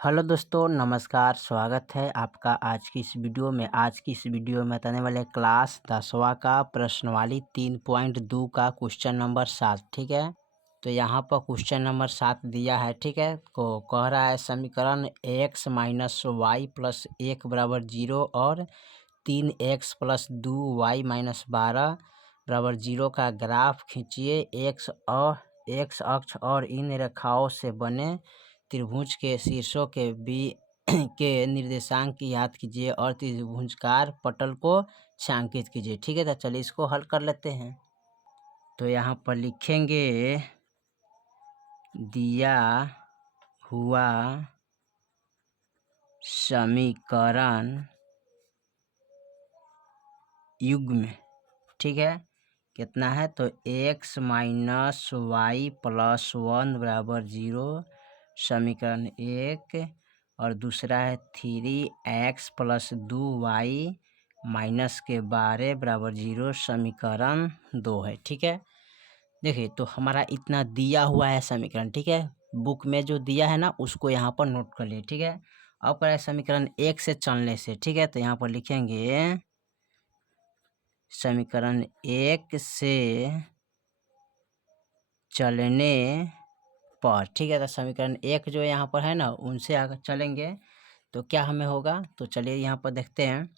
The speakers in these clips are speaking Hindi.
हेलो दोस्तों, नमस्कार। स्वागत है आपका आज की इस वीडियो में। आज की इस वीडियो में बताने वाले क्लास 10वां का प्रश्नवाली 3.2 का क्वेश्चन नंबर 7। ठीक है, तो यहाँ पर क्वेश्चन नंबर 7 दिया है। ठीक है, को कह रहा है समीकरण x माइनस वाई प्लस 1 बराबर 0 और 3x प्लस 2y माइनस 12 बराबर 0 का ग्राफ खींचिए। x अक्ष और इन रेखाओं से बने त्रिभुज के शीर्षों के के निर्देशांक की याद कीजिए और त्रिभुजाकार पटल को छायांकित कीजिए। ठीक है, तो चलिए इसको हल कर लेते हैं। तो यहाँ पर लिखेंगे दिया हुआ समीकरण युग्म, ठीक है, कितना है तो x माइनस वाई प्लस 1 बराबर 0 समीकरण 1, और दूसरा है 3x प्लस 2y माइनस के 12 बराबर 0 समीकरण 2 है। ठीक है, देखिए तो हमारा इतना दिया हुआ है समीकरण। ठीक है, बुक में जो दिया है ना उसको यहाँ पर नोट कर लिए। ठीक है, अब करें समीकरण 1 से चलने से। ठीक है, तो यहाँ पर लिखेंगे समीकरण 1 से चलने पर। ठीक है, तो समीकरण 1 जो यहाँ पर है ना उनसे आगे चलेंगे तो क्या हमें होगा, तो चलिए यहाँ पर देखते हैं।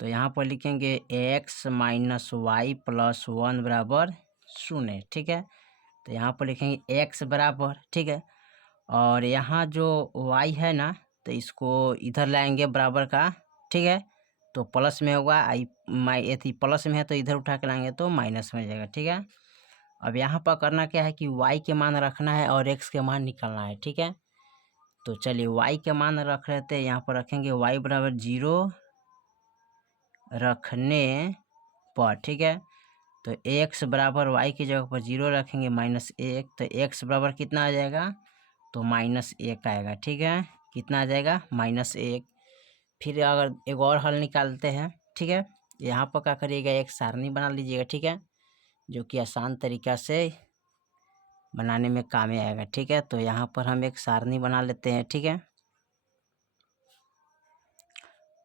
तो यहाँ पर लिखेंगे x माइनस वाई प्लस 1 बराबर 0। ठीक है, तो यहाँ पर लिखेंगे x बराबर, ठीक है, और यहाँ जो y है ना तो इसको इधर लाएंगे बराबर का। ठीक है, तो प्लस में होगा, प्लस में है तो इधर उठा के लाएंगे तो माइनस में हो जाएगा। ठीक है, अब यहाँ पर करना क्या है कि y के मान रखना है और x के मान निकालना है। ठीक है, तो चलिए y के मान रख लेते हैं। यहाँ पर रखेंगे y बराबर 0 रखने पर। ठीक है, तो x बराबर y की जगह पर 0 रखेंगे -1, तो x बराबर कितना आ जाएगा तो -1 आएगा। ठीक है, कितना आ जाएगा -1। फिर अगर एक और हल निकालते हैं। ठीक है, यहाँ पर क्या करिएगा, एक सारणी बना लीजिएगा। ठीक है, जो कि आसान तरीका से बनाने में काम आएगा। ठीक है, तो यहाँ पर हम एक सारणी बना लेते हैं। ठीक है,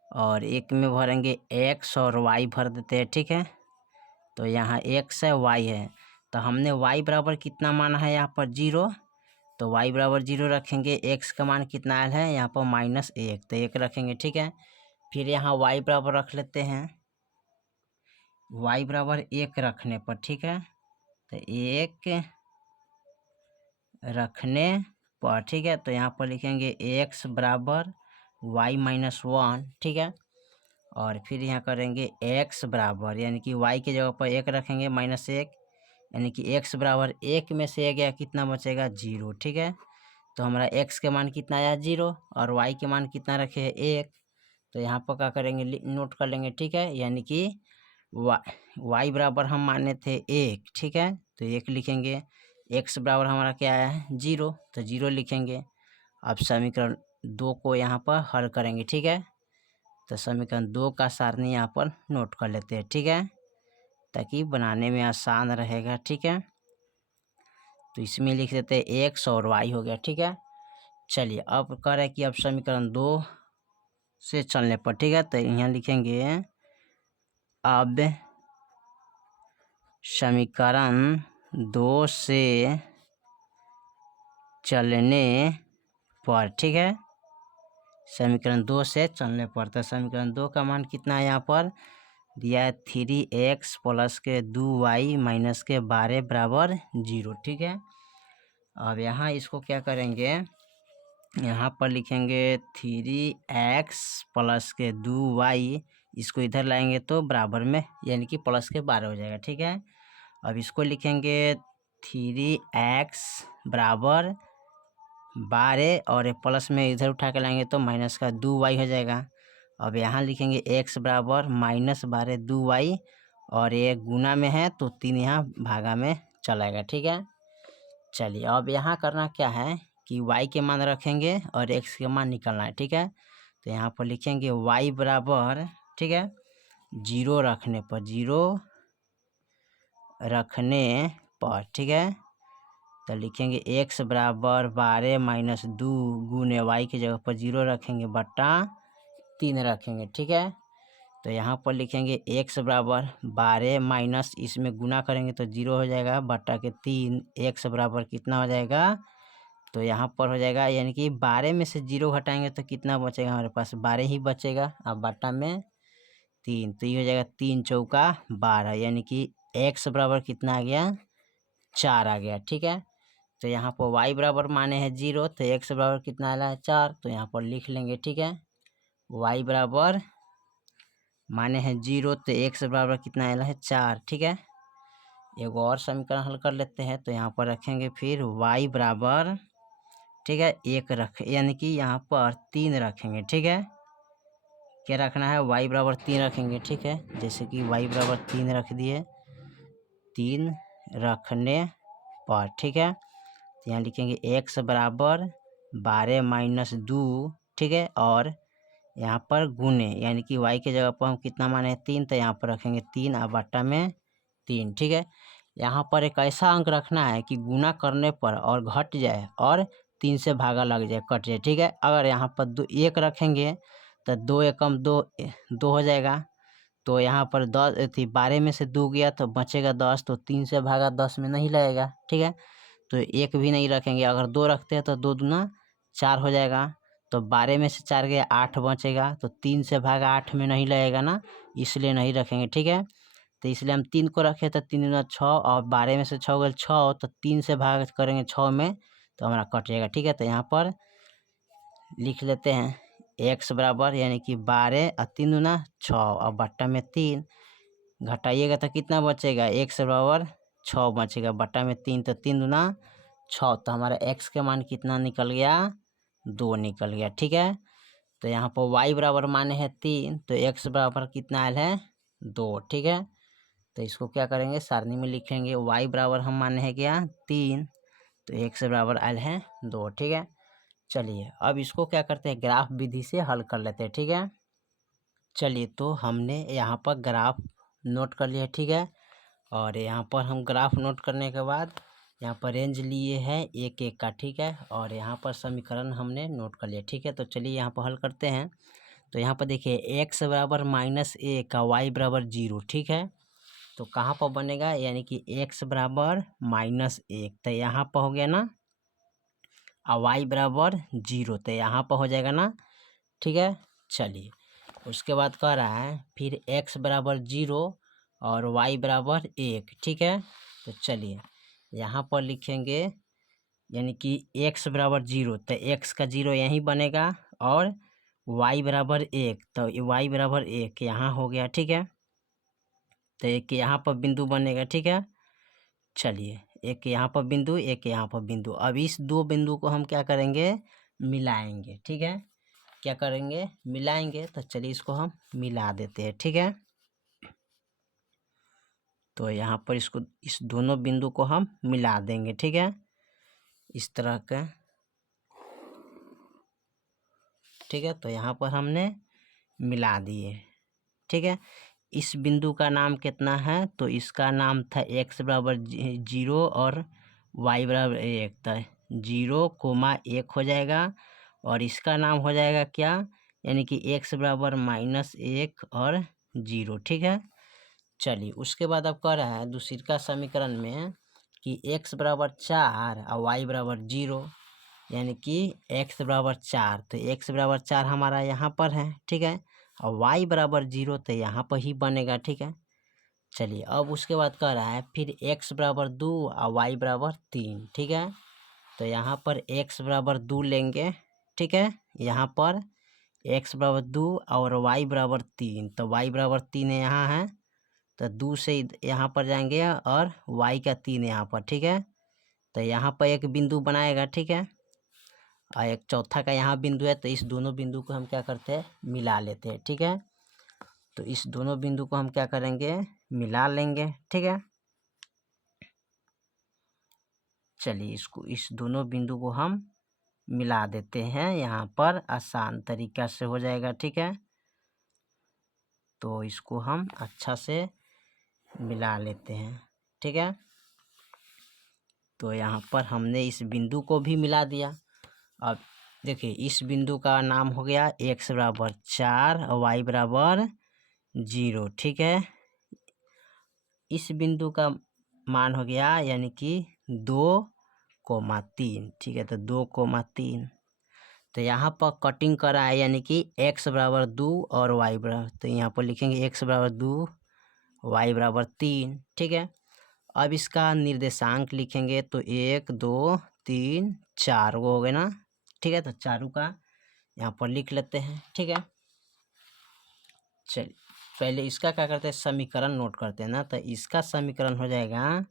और एक में भरेंगे x और y भर देते हैं। ठीक है, तो यहाँ x है y है, तो हमने y बराबर कितना माना है यहाँ पर 0, तो y बराबर 0 रखेंगे। x का मान कितना आया है यहाँ पर -1, तो 1 रखेंगे। ठीक है, फिर यहाँ y बराबर रख लेते हैं, y बराबर 1 रखने पर। ठीक है, तो 1 रखने पर। ठीक है, तो यहाँ पर लिखेंगे x बराबर y माइनस 1। ठीक है, और फिर यहाँ करेंगे x बराबर, यानी कि y की जगह पर 1 रखेंगे -1, यानी कि x बराबर 1 में से गया कितना बचेगा 0। ठीक है, तो हमारा x के मान कितना आया 0 और y के मान कितना रखे है 1, तो यहाँ पर क्या करेंगे नोट कर लेंगे। ठीक है, यानी कि y बराबर हम माने थे 1। ठीक है, तो 1 लिखेंगे। x बराबर हमारा क्या आया है 0, तो 0 लिखेंगे। अब समीकरण 2 को यहाँ पर हल करेंगे। ठीक है, तो समीकरण 2 का सारणी यहाँ पर नोट कर लेते हैं। ठीक है, ताकि बनाने में आसान रहेगा। ठीक है, तो इसमें लिख देते हैं x और y हो गया। ठीक है, चलिए अब करें कि अब समीकरण 2 से चलने पर। ठीक है, तो यहाँ लिखेंगे अब समीकरण 2 से चलने पर। ठीक है, समीकरण 2 से चलने पर, तो समीकरण 2 का मान कितना है यहाँ पर दिया है 3x प्लस के 2y माइनस के 12 बराबर 0। ठीक है, अब यहाँ इसको क्या करेंगे, यहाँ पर लिखेंगे 3x प्लस के 2y, इसको इधर लाएंगे तो बराबर में यानी कि प्लस के 12 हो जाएगा। ठीक है, अब इसको लिखेंगे 3x बराबर 12 और प्लस में इधर उठा के लाएंगे तो माइनस का 2y हो जाएगा। अब यहाँ लिखेंगे x बराबर -12 2y, और ये गुना में है तो 3 यहाँ भागा में चलाएगा। ठीक है, चलिए अब यहाँ करना क्या है कि y के मान रखेंगे और x के मान निकालना है। ठीक है, तो यहाँ पर लिखेंगे y बराबर, ठीक है, 0 रखने पर, 0 रखने पर। ठीक है, तो लिखेंगे x बराबर 12 माइनस 2 गुने y की जगह पर 0 रखेंगे बट्टा 3 रखेंगे। ठीक है, तो यहाँ पर लिखेंगे x बराबर 12 माइनस इसमें गुना करेंगे तो 0 हो जाएगा बट्टा के 3, x बराबर कितना हो जाएगा, तो यहाँ पर हो जाएगा यानी कि 12 में से 0 घटाएंगे तो कितना बचेगा हमारे पास, 12 ही बचेगा। अब बट्टा में 3, तो ये हो जाएगा 3 चौका 12, यानी कि x बराबर कितना आ गया, 4 आ गया। ठीक है, तो यहाँ पर y बराबर माने हैं 0, तो x बराबर कितना आया है 4, तो यहाँ पर लिख लेंगे। ठीक है, y बराबर माने हैं 0, तो x बराबर कितना आया है 4। ठीक है, एक और समीकरण हल कर लेते हैं, तो यहाँ पर रखेंगे फिर y बराबर, ठीक है, 1 रख यानी कि यहाँ पर 3 रखेंगे। ठीक है, क्या रखना है, y बराबर 3 रखेंगे। ठीक है, जैसे कि y बराबर 3 रख दिए, 3 रखने पर, ठीक है, तो यहाँ लिखेंगे x बराबर 12 माइनस 2, ठीक है, और यहाँ पर गुने यानी कि y के जगह पर हम कितना माने हैं 3, तो यहाँ पर रखेंगे 3 और बट्टा में 3। ठीक है, यहाँ पर एक ऐसा अंक रखना है कि गुना करने पर और घट जाए और 3 से भागा लग जाए, कट जाए। ठीक है, अगर यहाँ पर 1 रखेंगे तो 2 एकम 2 2 हो जाएगा, तो यहाँ पर 10 थी 12 में से 2 गया तो बचेगा 10, तो 3 से भागा 10 में नहीं लगेगा। ठीक है, तो 1 भी नहीं रखेंगे, अगर 2 रखते हैं तो 2 दूना 4 हो जाएगा, तो 12 में से 4 गया 8 बचेगा, तो 3 से भागा 8 में नहीं लगेगा ना, इसलिए नहीं रखेंगे। ठीक है, तो इसलिए हम 3 को रखे तो 3 दूना 6, और 12 में से 6 गए 6, तो 3 से भाग करेंगे 6 में तो हमारा कट जाएगा। ठीक है, तो यहाँ पर लिख लेते हैं x बराबर यानी कि 12 और 3 दूना 6 और बट्टा में 3, घटाइएगा तो कितना बचेगा, x बराबर 6 बचेगा बट्टा में 3, तो 3 दूना 6, तो हमारा x के मान कितना निकल गया, 2 निकल गया। ठीक है, तो यहाँ पर y बराबर माने है 3, तो x बराबर कितना आयल है 2। ठीक है, तो इसको क्या करेंगे, सारणी में लिखेंगे, y बराबर हम माने हैं क्या 3, तो x बराबर आयल है 2। ठीक है, चलिए अब इसको क्या करते हैं, ग्राफ विधि से हल कर लेते हैं। ठीक है, चलिए तो हमने यहाँ पर ग्राफ नोट कर लिया। ठीक है, और यहाँ पर हम ग्राफ नोट करने के बाद यहाँ पर रेंज लिए हैं 1 1 का। ठीक है, और यहाँ पर समीकरण हमने नोट कर लिया। ठीक है, तो चलिए यहाँ पर हल करते हैं। तो यहाँ पर देखिए x बराबर -1 का y बराबर 0। ठीक है, तो कहाँ पर बनेगा, यानी कि x बराबर -1, तो यहाँ पर हो गया ना, और y बराबर 0, तो यहाँ पर हो जाएगा ना। ठीक है, चलिए उसके बाद कह रहा है फिर x बराबर 0 और y बराबर 1। ठीक है, तो चलिए यहाँ पर लिखेंगे यानी कि x बराबर 0, तो x का 0 यहीं बनेगा, और y बराबर 1, तो y बराबर 1 यहाँ हो गया। ठीक है, तो एक यहाँ पर बिंदु बनेगा। ठीक है, चलिए एक यहाँ पर बिंदु, एक यहाँ पर बिंदु, अब इस दो बिंदु को हम क्या करेंगे, मिलाएंगे। ठीक है, क्या करेंगे, मिलाएंगे, तो चलिए इसको हम मिला देते हैं। ठीक है, तो यहाँ पर इसको इस दोनों बिंदु को हम मिला देंगे। ठीक है, इस तरह का। ठीक है, तो यहाँ पर हमने मिला दिए। ठीक है, इस बिंदु का नाम कितना है, तो इसका नाम था x बराबर 0 और y बराबर 1, तो 0, 1 हो जाएगा, और इसका नाम हो जाएगा क्या, यानी कि x बराबर -1 और 0। ठीक है, चलिए उसके बाद अब कह रहा है दूसरा समीकरण में कि x बराबर 4 और y बराबर 0, यानी कि x बराबर 4, तो x बराबर 4 हमारा यहाँ पर है। ठीक है, और y बराबर 0 तो यहाँ पर ही बनेगा। ठीक है, चलिए अब उसके बाद कह रहा है फिर x बराबर 2 और y बराबर 3। ठीक है, तो यहाँ पर x बराबर 2 लेंगे। ठीक है, यहाँ पर x बराबर 2 और y बराबर 3, तो y बराबर 3 यहाँ है, तो 2 से यहाँ पर जाएंगे और y का 3 यहाँ पर। ठीक है, तो यहाँ पर एक बिंदु बनाएगा। ठीक है, और एक चौथा का यहाँ बिंदु है, तो इस दोनों बिंदु को हम क्या करते हैं, मिला लेते हैं। ठीक है, तो इस दोनों बिंदु को हम क्या करेंगे, मिला लेंगे। ठीक है, चलिए इसको इस दोनों बिंदु को हम मिला देते हैं, यहाँ पर आसान तरीका से हो जाएगा। ठीक है, तो इसको हम अच्छा से मिला लेते हैं। ठीक है, तो यहाँ पर हमने इस बिंदु को भी मिला दिया। अब देखिए इस बिंदु का नाम हो गया x बराबर 4 और y बराबर 0, ठीक है। इस बिंदु का मान हो गया यानी कि 2,3, ठीक है। तो 2,3, तो यहाँ पर कटिंग करा है यानी कि x बराबर 2 और y बराबर, तो यहाँ पर लिखेंगे x बराबर 2 y बराबर 3, ठीक है। अब इसका निर्देशांक लिखेंगे तो 1 2 3 4 वो हो गए ना, ठीक है। तो चारों का यहाँ पर लिख लेते हैं, ठीक है। चलिए पहले इसका क्या करते हैं, समीकरण नोट करते हैं ना। तो इसका समीकरण हो जाएगा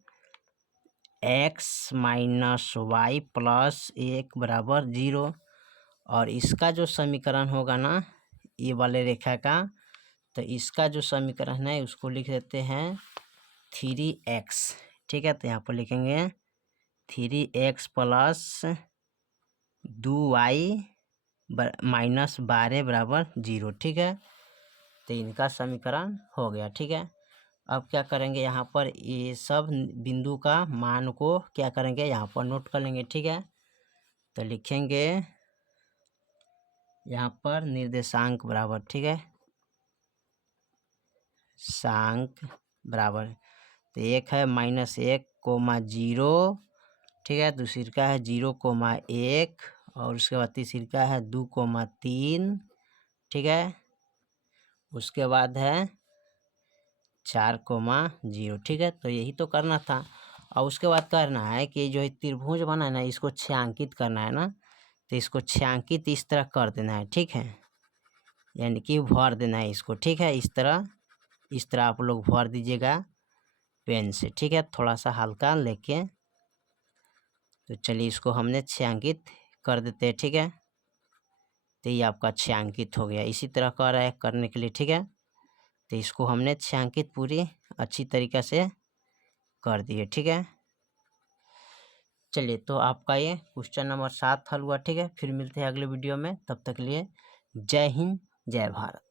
x माइनस वाई प्लस 1 बराबर 0, और इसका जो समीकरण होगा ना ये वाले रेखा का, तो इसका जो समीकरण है उसको लिख देते हैं 3x, ठीक है। तो यहाँ पर लिखेंगे 3x प्लस 2y माइनस 12 बराबर 0, ठीक है। तो इनका समीकरण हो गया, ठीक है। अब क्या करेंगे, यहाँ पर ये सब बिंदु का मान को क्या करेंगे, यहाँ पर नोट कर लेंगे, ठीक है। तो लिखेंगे यहाँ पर निर्देशांक बराबर, ठीक है, सांक बराबर, तो एक है -1,0, ठीक है। दूसरी का है 0,1 और उसके बाद तीसरी का है 2,3, ठीक है। उसके बाद है 4,0, ठीक है। तो यही तो करना था। और उसके बाद करना है कि जो त्रिभुज बना है ना इसको छायांकित करना है ना, तो इसको छायांकित इस तरह कर देना है, ठीक है। यानी कि भर देना है इसको, ठीक है। इस तरह आप लोग भर दीजिएगा पेन से, ठीक है, थोड़ा सा हल्का लेके। तो चलिए इसको हमने छायांकित कर देते हैं, ठीक है। तो ये आपका छायांकित हो गया। इसी तरह कर रहा है करने के लिए, ठीक है। तो इसको हमने छायांकित पूरी अच्छी तरीक़े से कर दिए, ठीक है। चलिए तो आपका ये क्वेश्चन नंबर 7 हल हुआ, ठीक है। फिर मिलते हैं अगले वीडियो में, तब तक के लिए जय हिंद जय भारत।